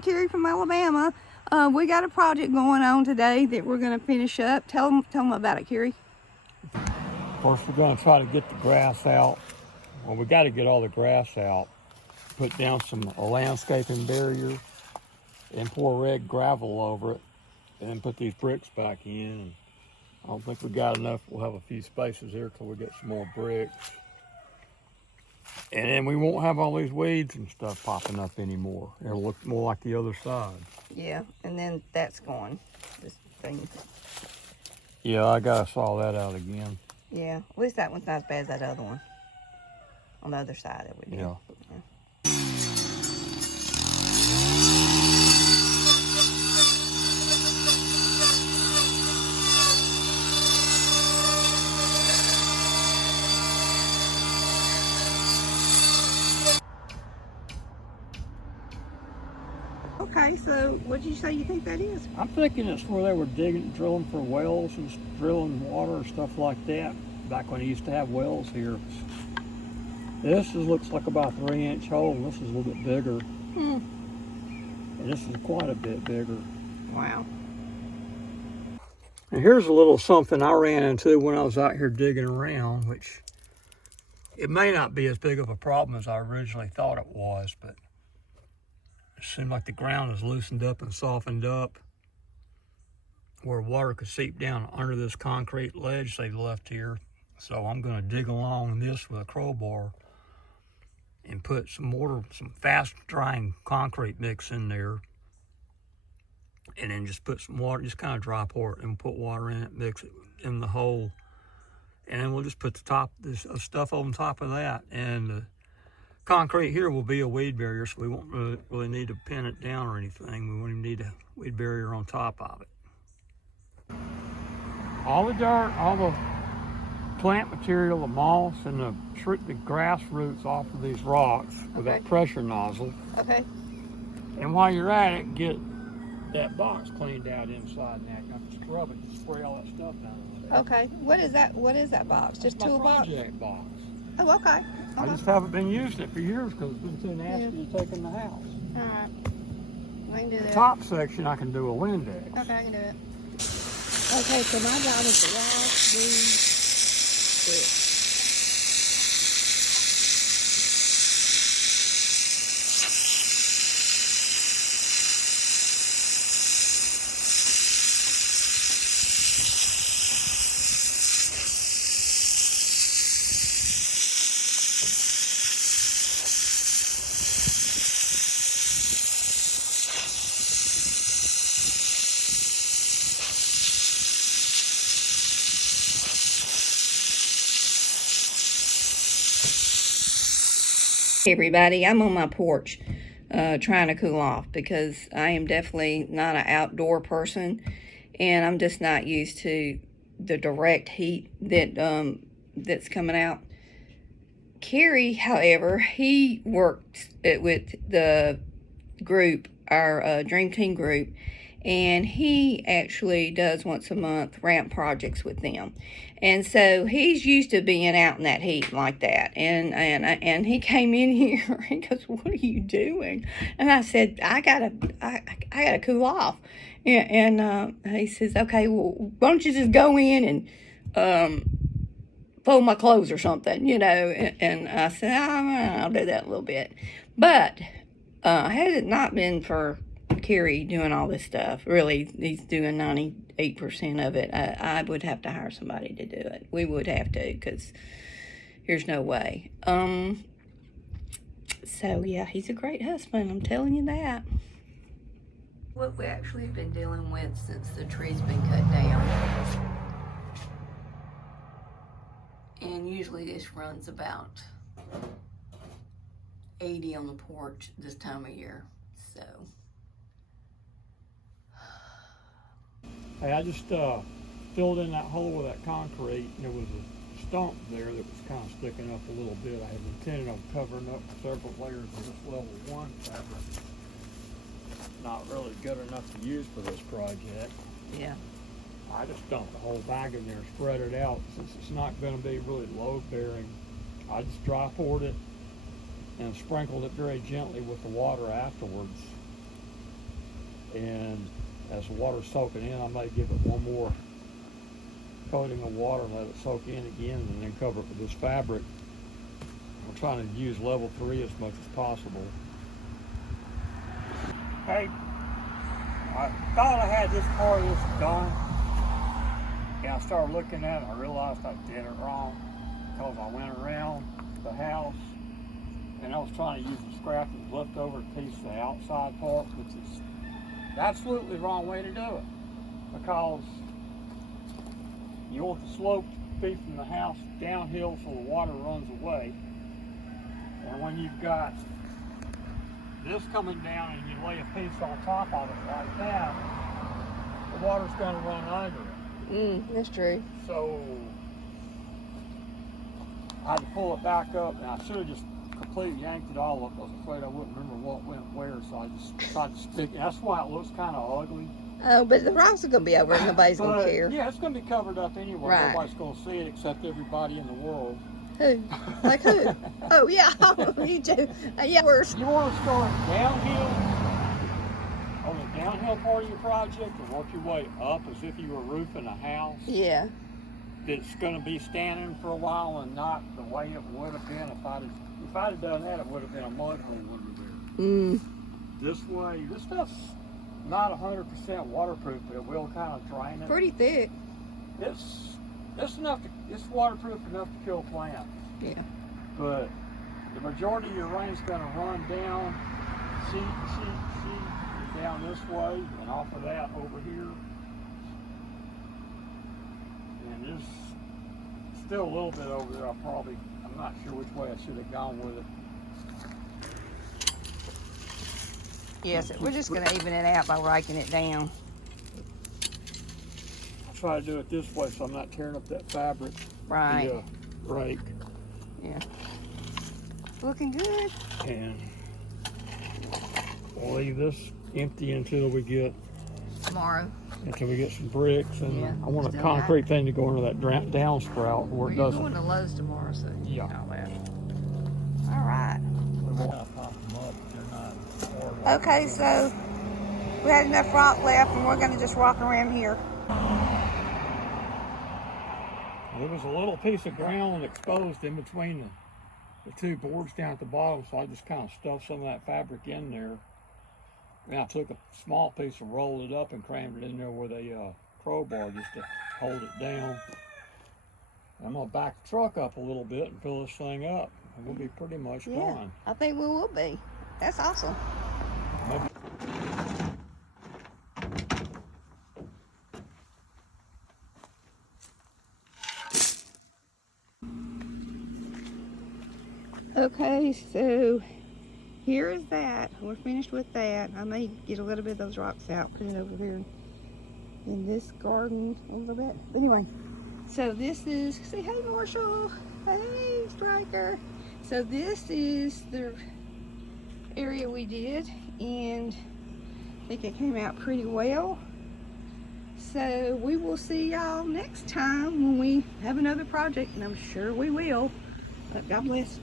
morning, Carrie from Alabama. We got a project going on today that we're going to finish up. Tell them about it, Carrie. First, we're going to try to get the grass out. Well, we got to get all the grass out. Put down a landscaping barrier and pour red gravel over it, and then put these bricks back in. And I don't think we got enough. We'll have a few spaces here till we get some more bricks. And then we won't have all these weeds and stuff popping up anymore. It'll look more like the other side. Yeah, and then that's gone. This thing. Yeah, I gotta saw that out again. Yeah, at least that one's not as bad as that other one. On the other side that we did. Yeah. Okay, so what did you say you think that is? I'm thinking it's where they were drilling for wells and drilling water and stuff like that, back when they used to have wells here. This looks like about a 3-inch hole. This is a little bit bigger. And this is quite a bit bigger. Wow. And here's a little something I ran into when I was out here digging around, which it may not be as big of a problem as I originally thought it was, but it seemed like the ground is loosened up and softened up where water could seep down under this concrete ledge they've left here. So I'm going to dig along this with a crowbar and put some fast drying concrete mix in there, and then just put some water, just kind of dry pour it and put water in it, mix it in the hole, and then we'll just put this stuff on top of that. And the concrete here will be a weed barrier, so we won't really need to pin it down or anything. We won't even need a weed barrier on top of it. All the dirt, all the plant material, the moss, and the grass roots off of these rocks with that pressure nozzle. Okay. And while you're at it, get that box cleaned out inside and that. You have to scrub it and spray all that stuff down there. Okay. What is that box? Just toolbox? Project box. Oh, okay. I just haven't been using it for years because it's been too nasty to take in the house. All right. I can do that. The top section, I can do a Windex. Okay, I can do it. Okay, so my job is to wash these bricks. Hey everybody, I'm on my porch trying to cool off because I am definitely not an outdoor person, and I'm just not used to the direct heat that's coming out. Carrie, however, he works with the group, our Dream Team group, and he actually does once a month ramp projects with them. And so he's used to being out in that heat like that. And he came in here, he goes, "What are you doing?" And I said, I gotta cool off. And he says, "Okay, well, why don't you just go in and fold my clothes or something, you know?" And I said, I'll do that a little bit. But had it not been for Carrie doing all this stuff, really, he's doing 98% of it, I would have to hire somebody to do it. We would have to, because there's no way. So yeah, he's a great husband, I'm telling you that. What we actually have been dealing with since the tree's been cut down, and usually this runs about 80 on the porch this time of year, so. Hey, I just filled in that hole with that concrete, and there was a stump there that was kind of sticking up a little bit. I had intended on covering up several layers of this level 1 fabric. Not really good enough to use for this project. Yeah. I just dumped the whole bag in there and spread it out. Since it's not going to be really load bearing, I just dry poured it and sprinkled it very gently with the water afterwards. And as the water's soaking in, I may give it one more coating of water and let it soak in again, and then cover it with this fabric. We're trying to use level 3 as much as possible. Hey, I thought I had this part of this done, and I started looking at it and I realized I did it wrong, because I went around the house and I was trying to use the scrap that was left over to piece the outside part, which is the absolutely wrong way to do it, because you want the slope to be from the house downhill so the water runs away. And when you've got this coming down and you lay a piece on top of it like that, the water's going to run under it. That's true. So I had to pull it back up, and I should have just completely yanked it all up. I was afraid I wouldn't remember what went where, so I just tried to stick it. That's why it looks kind of ugly. Oh, but the rocks are going to be over and nobody's going to care. Yeah, it's going to be covered up anyway. Right. Nobody's going to see it except everybody in the world. Who? Like who? Oh, yeah. You too. Yeah, worse. You want to start downhill on the downhill part of your project and work your way up as if you were roofing a house. Yeah. That's going to be standing for a while and not the way it would have been if I'd have done that. It would have been a mud hole under there. This way, this stuff's not 100% waterproof, but it will kind of drain it. Pretty thick. It's enough to, it's waterproof enough to kill plants. Yeah. But the majority of your rain's going to run down, down this way, and off of that over here. And there's still a little bit over there. I'm not sure which way I should have gone with it. Yes, we're just going to even it out by raking it down. I'll try to do it this way so I'm not tearing up that fabric. Right. Rake. Yeah. Looking good. And we'll leave this empty until we get Tomorrow. some bricks, and Yeah, I want a still concrete thing to go into that downspout where it You're doesn't. going to Lowe's tomorrow, so you Yeah. know that. All right. We won't pop them up. They're not. Okay, so we had enough rock left, and we're going to just rock around here. There was a little piece of ground exposed in between the two boards down at the bottom, so I just kind of stuffed some of that fabric in there. And I took a small piece and rolled it up and crammed it in there with a crowbar just to hold it down. I'm going to back the truck up a little bit and fill this thing up, and we'll be pretty much gone. I think we will be. That's awesome. Maybe. Okay, so here is that. We're finished with that. I may get a little bit of those rocks out, put it over here in this garden a little bit. But anyway, so this is, say hey Marshall, hey Striker. So this is the area we did, and I think it came out pretty well. So we will see y'all next time when we have another project, and I'm sure we will. But God bless.